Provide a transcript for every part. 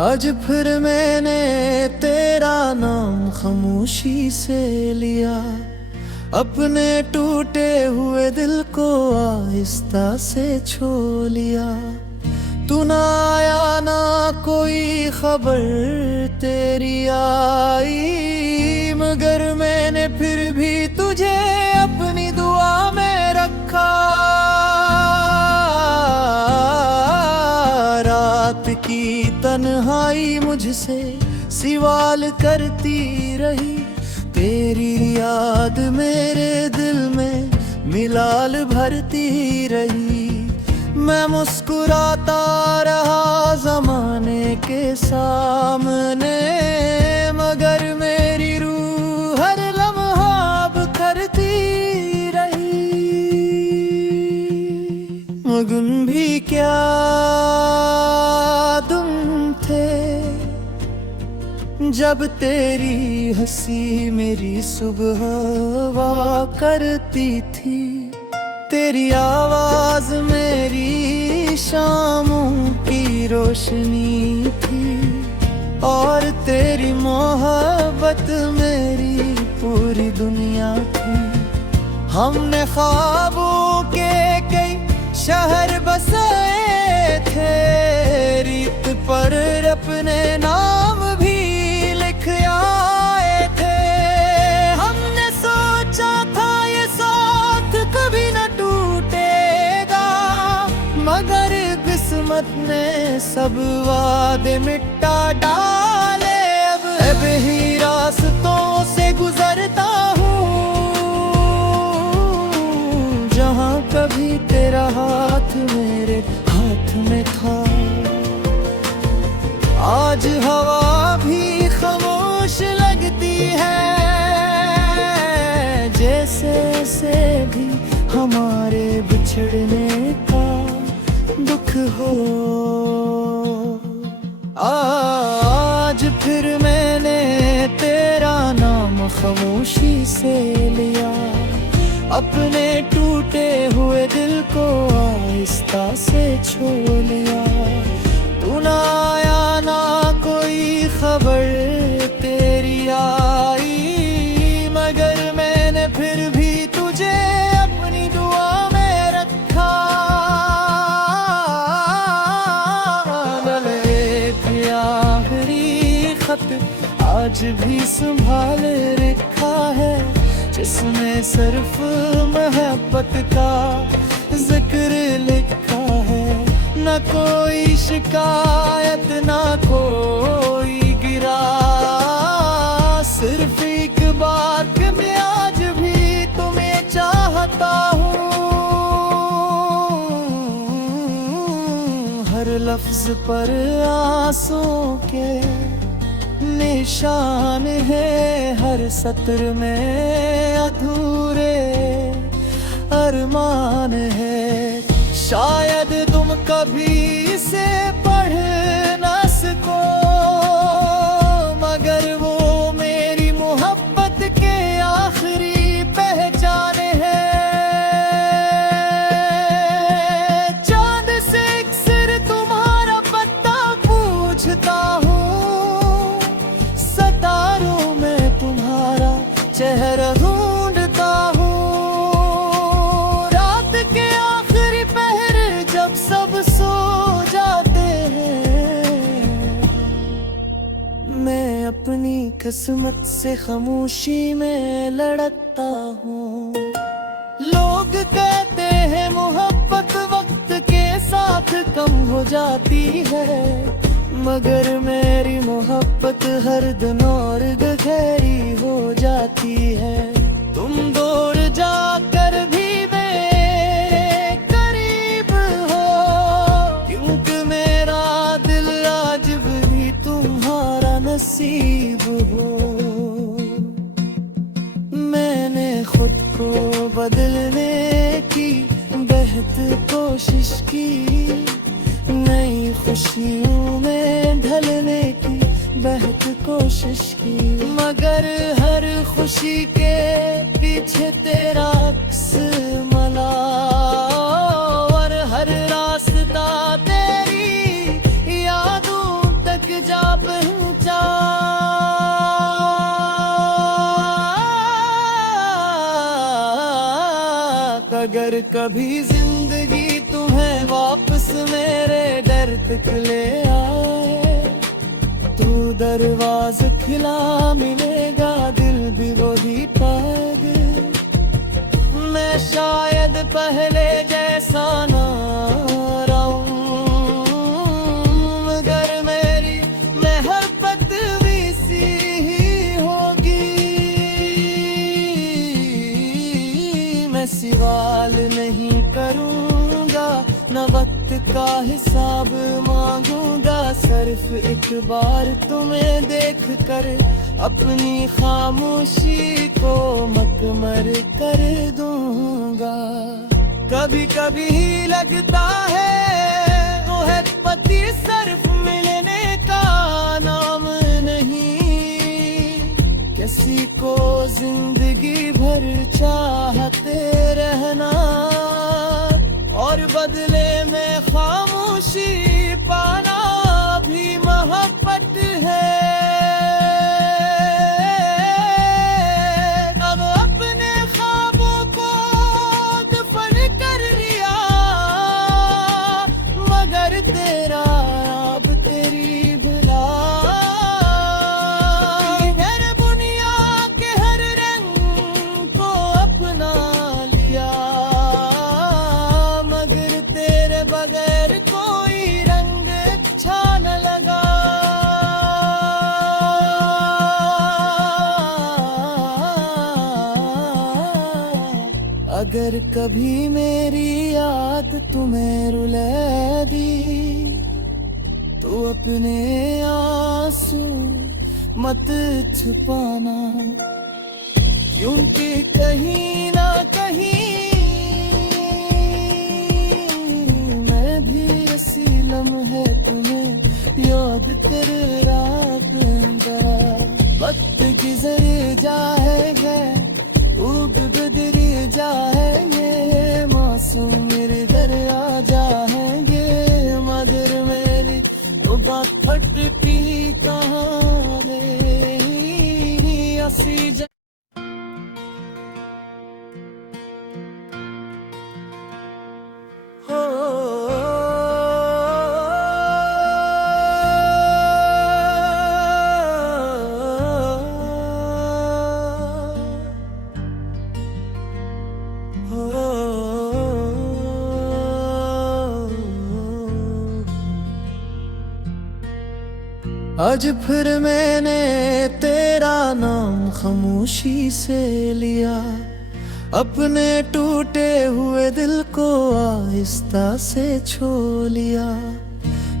आज फिर मैंने तेरा नाम खामोशी से लिया, अपने टूटे हुए दिल को आहिस्ता से छू लिया। तू ना आया ना कोई खबर तेरी आई, मगर मैंने फिर भी तुझे अपनी दुआ में रखा। रात की तन्हाई मुझसे सवाल करती रही, तेरी याद मेरे दिल में मिलाल भरती रही। मैं मुस्कुराता रहा ज़माने के सामने, मगर मेरी रूह हर लम्हा बिखरती रही। मगन भी क्या तुम थे जब तेरी हंसी मेरी सुबह हुआ करती थी, तेरी आवाज मेरी शामों की रोशनी थी, और तेरी मोहब्बत मेरी पूरी दुनिया थी। हमने ख्वाबों के कई शहर बसाए थे, रीत पर अपने नाम भी लिख आए थे। हमने सोचा था ये साथ कभी न टूटेगा, मगर किस्मत ने सब वादे मिटा डाले। अब ही रास्तों से गुजरता हूँ, जहाँ कभी तेरा हाथ मेरे हाथ में था। आज हवा भी खामोश लगती है, जैसे से भी हमारे बिछड़ने का दुख हो। आज फिर मैंने तेरा नाम खामोशी से लिया, अपने टूटे हुए दिल को आहिस्ता से छू लिया। तू ना आया ना कोई खबर तेरी आई, मगर मैंने फिर भी तुझे अपनी दुआ में रखा। गले आखिरी खत आज भी संभाल रखा है, जिसमें सिर्फ मोहब्बत का जिक्र लिखा है। न कोई शिकायत ना कोई गिरा, सिर्फ एक बात कि मैं आज भी तुम्हें चाहता हूँ। हर लफ्ज पर आंसुओं के निशान है, हर सत्र में अधूरे अरमान है। शायद तुम कभी इसे पढ़ ना सको, मगर वो मेरी मोहब्बत के आखिरी पहचान है। चांद से अक्सर तुम्हारा पता पूछता हूँ, सितारों में तुम्हारा चेहरा ढूंढता हूँ। रात के आखिरी पहर जब सब सो जाते हैं, मैं अपनी किस्मत से खामोशी में लड़ता हूँ। लोग कहते हैं मोहब्बत वक्त के साथ कम हो जाती है, मगर मेरी मोहब्बत हर दिन और गहरी हो जाती है। तुम दूर जाकर भी मेरे करीब हो, क्योंकि मेरा दिल आज भी तुम्हारा नसीब हो। मैंने खुद को बदलने की बेहद कोशिश की, नई खुशियों में ढलने की बेहद कोशिश की, मगर हर खुशी के पीछे तेरा अक्स मला, और हर रास्ता तेरी यादों तक जा अगर कभी जिंदगी तुम्हें वापस मेरे डर तक ले आए, तू दरवाज़ा खिला मिलेगा दिल भी वही पग। मैं शायद पहले जैसा ना रहूं, मगर मेरी मोहब्बत वैसी ही होगी। मैं सवाल नहीं करूंगा, न वक्त का हिसाब मांगूंगा, सिर्फ एक बार तुम्हें देख कर अपनी खामोशी को मकमर कर दूंगा। कभी कभी लगता है वो है पति सिर्फ मिलने का नाम नहीं, किसी को जिंदगी भर चाहते रहना और बदले में खामोशी पाना भी मोहब्बत है। अब अपने ख्वाबों को दफन कर लिया, मगर तेरा अब तेरी भुला। घर दुनिया के हर रंग को अपना लिया, मगर तेरे बगैर कोई रंग अच्छा न लगा। अगर कभी मेरी याद तुम्हें रुला दी, तो अपने आंसू मत छुपाना, क्योंकि कहीं ना कहीं मैं भी इसी लम्हे तुम्हें याद कर रात का। वक्त गुजर जाएगा, ऊब बदल जाएंगे, मासूम मेरे घर आ जाएंगे, मगर मेरी वो बात फटती कहाँ रे ऐसी आज फिर मैंने तेरा नाम खामोशी से लिया, अपने टूटे हुए दिल को आहिस्ता से छू लिया।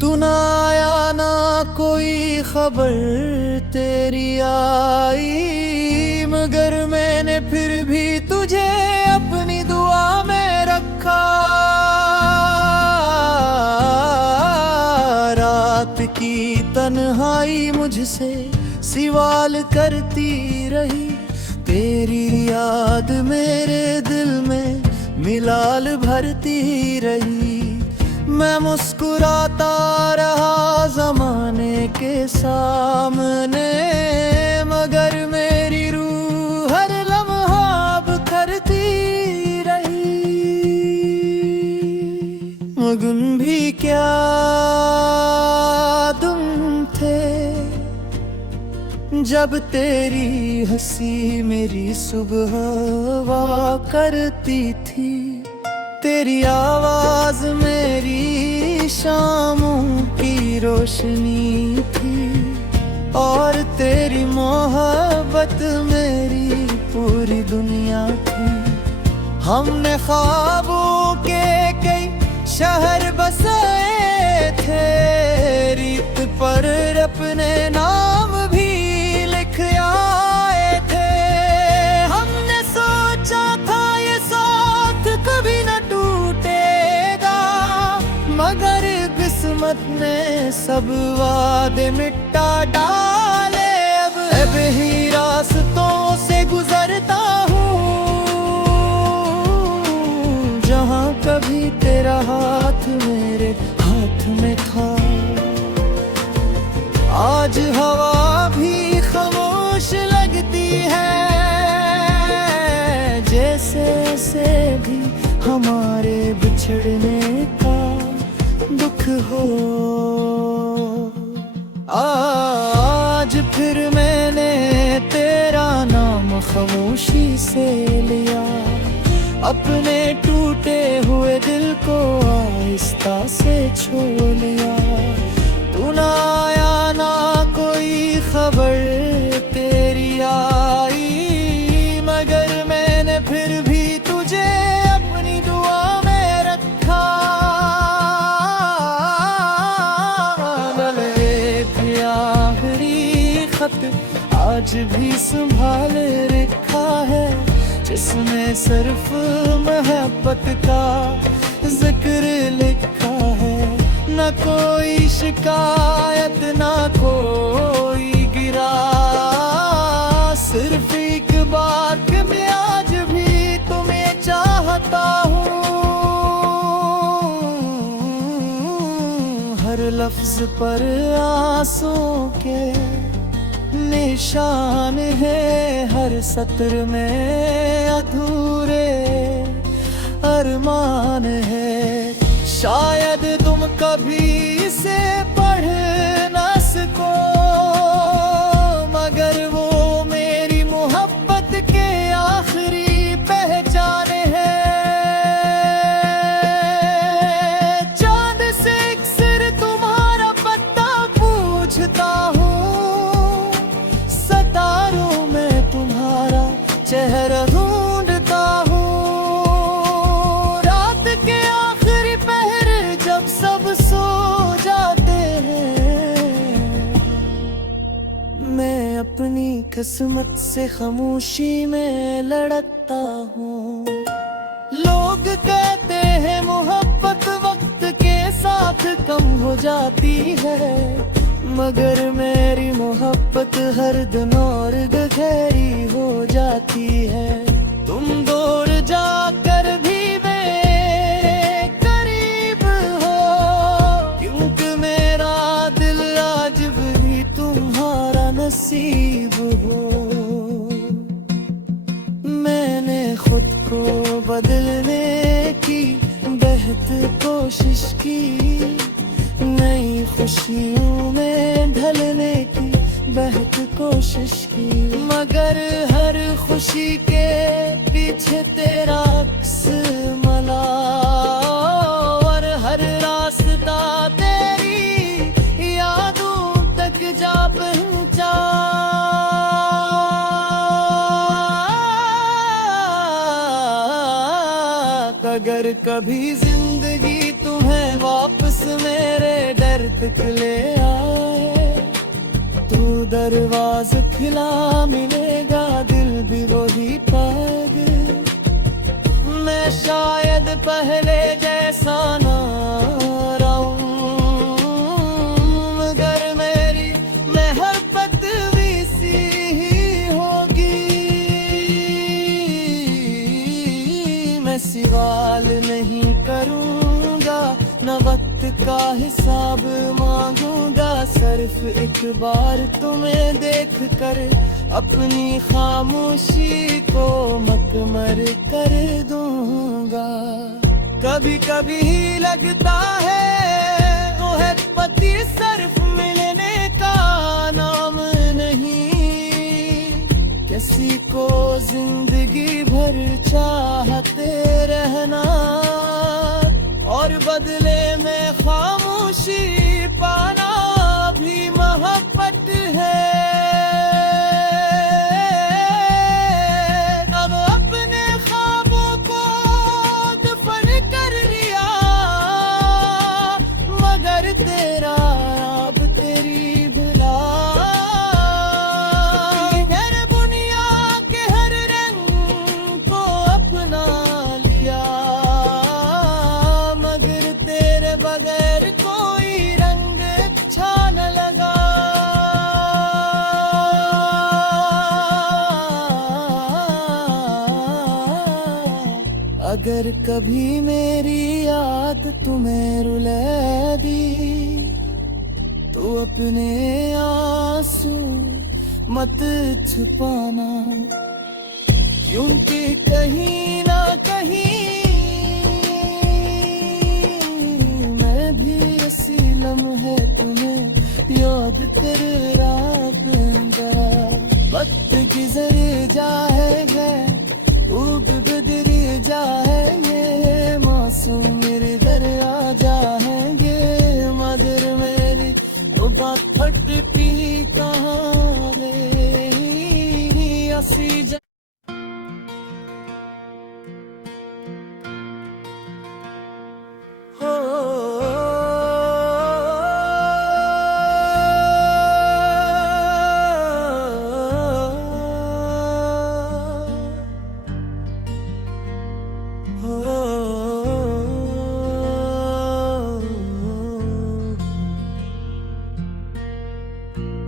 तू ना आया ना कोई खबर तेरी आई, मगर मैंने फिर भी तुझे अपनी दुआ में रखा। रात की तन्हाई मुझसे सवाल करती रही, तेरी याद मेरे दिल में मिलाल भरती रही। मैं मुस्कुराता रहा जमाने के सामने, मगर मेरी रूह हर लम्हा बिखरती रही। मगन भी क्या जब तेरी हंसी मेरी सुबह हुआ करती थी, तेरी आवाज मेरी शामों की रोशनी थी, और तेरी मोहब्बत मेरी पूरी दुनिया थी। हमने ख्वाबों के कई शहर बसाए थे, रीत पर अपने नाम भी लिख आए थे। हमने सोचा था ये साथ कभी न टूटेगा, मगर किस्मत ने सब वादे मिटा डाले। अब ही रास्तों से गुजरता हूँ, जहाँ कभी तेरा हाथ मेरे हाथ में था। आज हवा भी खामोश लगती है, जैसे से भी बिछड़ने का दुख हो। आज फिर मैंने तेरा नाम खामोशी से लिया, अपने टूटे हुए दिल को आहिस्ता से छू लिया। तू ना आया ना कोई खबर तेरी आई, मगर मैंने फिर भी तुझे अपनी दुआ में रखा। गले आखिरी खत आज भी संभाल रखा है, जिसमें सिर्फ मोहब्बत का जिक्र लिखा है। न कोई शिकायत ना कोई गिरा, सिर्फ एक बात कि मैं आज भी तुम्हें चाहता हूँ। हर लफ्ज पर आंसुओं के निशान है, हर सत्र में अधूरे अरमान है। शायद तुम कभी इसे पढ़ न सको, मगर वो मेरी मोहब्बत के आखिरी पहचान है। चांद से एक सिर तुम्हारा पत्ता पूछता हूँ, सितारों में तुम्हारा चेहरा ढूंढता हूँ। रात के आखिरी पहर जब सब सो जाते हैं, मैं अपनी किस्मत से खामोशी में लड़ता हूँ। लोग कहते हैं मोहब्बत वक्त के साथ कम हो जाती है, मगर मेरी मोहब्बत हर दिन और गहरी हो जाती है। तुम दूर जाकर भी मेरे करीब हो, क्योंकि मेरा दिल आज भी तुम्हारा नसीब हो। मैंने खुद को बदलने की बेहद कोशिश की, नई खुशियों में ढलने की बेहद कोशिश की, मगर हर खुशी के पीछे तेरा अक्स मला, और हर रास्ता तेरी यादों तक जा पहुंचा। अगर कभी जिंदगी तुम्हें वापस मेरे दर तक ले आए, तू दरवाज़ा खुला मिलेगा, दिल भी वही पाएगा। मैं शायद पहले जैसा ना रहूं, मगर मेरी मोहब्बत वैसी ही होगी। मैं सवाल नहीं करूंगा, न वक्त का हिसाब मांगूंगा, सिर्फ एक बार तुम्हें देख कर अपनी खामोशी को मकमर कर दूंगा। कभी कभी लगता है मोहब्बत सिर्फ मिलने का नाम नहीं, किसी को जिंदगी भर चाहते रहना और बदले में खामोशी पाना भी मोहब्बत है। अब अपने ख्वाबों को दफन कर लिया, मगर तेरा अब तेरी भुला। घर दुनिया के हर रंग को अपना लिया, मगर तेरे बगैर कोई रंग अच्छा न लगा। अगर कभी मेरी याद तुम्हें रुला दी, तो अपने आंसू मत छुपाना, क्योंकि कहीं ना कहीं जाएंगे ऊब बदरी जाएंगे मासूम मेरे घर आ जाएंगे मदर मेरी वो बात फटती कहाँ रे असी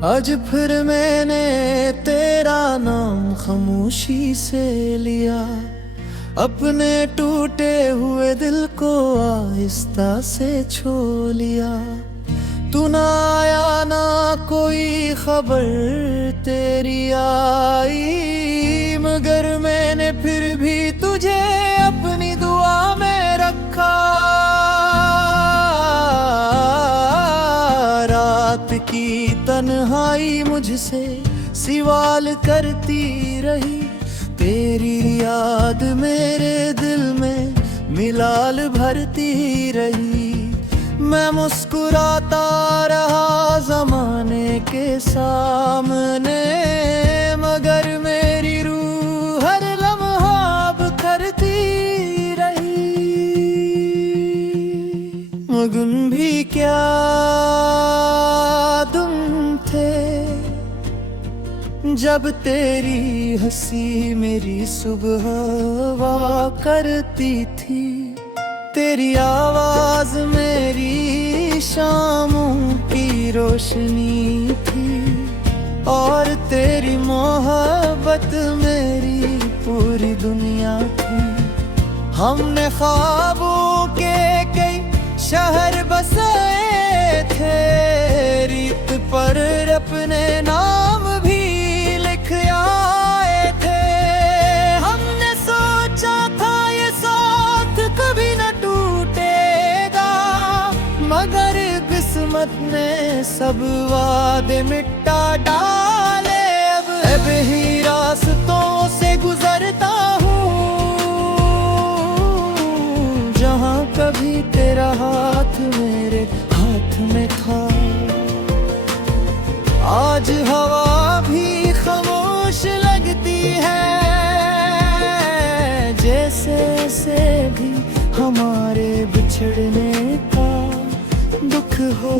आज फिर मैंने तेरा नाम खामोशी से लिया अपने टूटे हुए दिल को आहिस्ता से छू लिया तू ना आया ना कोई खबर तेरी आई मगर मैंने फिर भी तुझे अपनी दुआ में रखा रात की तन्हाई मुझसे सवाल करती रही तेरी याद मेरे दिल में मिलाल भरती रही मैं मुस्कुराता रहा जमाने के सामने मगर मेरी रूह हर लम्हा बिखरती रही मगन भी क्या जब तेरी हंसी मेरी सुबह हुआ करती थी तेरी आवाज मेरी शामों की रोशनी थी और तेरी मोहब्बत मेरी पूरी दुनिया थी हमने ख्वाबों के कई शहर बसाए थे रीत पर अपने नाम भी लिख आए थे हमने सोचा था ये साथ कभी न टूटेगा मगर किस्मत ने सब वादे मिटा डाले अब ही रास्तों से गुजरता हूँ जहाँ कभी तेरा हाथ मेरे हाथ में था आज हवा भी खामोश लगती है जैसे से भी हमारे बिछड़ने का दुख हो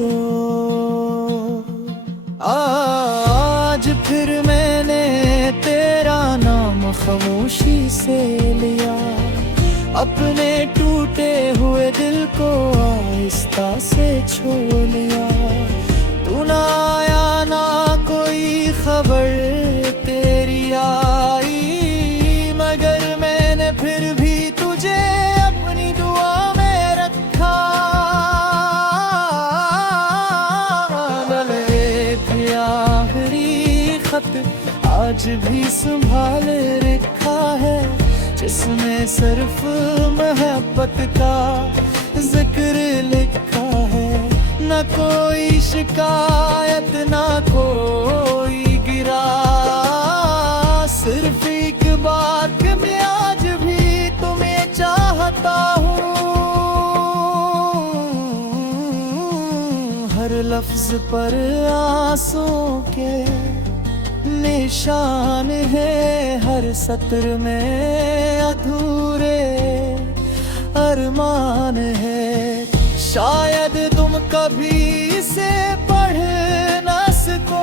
आज फिर मैंने तेरा नाम खामोशी से लिया अपने टूटे हुए दिल को आहिस्ता से छू लिया तू ना आया ना कोई खबर तेरी आई मगर मैंने फिर भी तुझे अपनी दुआ में रखा गले आखिरी खत आज भी संभाल रखा है जिसमें सिर्फ मोहब्बत का जिक्र लिखा है न कोई शिकायत न कोई गिरा सिर्फ एक बार कि मैं आज भी तुम्हें चाहता हूँ हर लफ्ज पर आंसू के निशान है हर सत्र में अधूरे अरमान है शायद तुम कभी इसे पढ़ न सको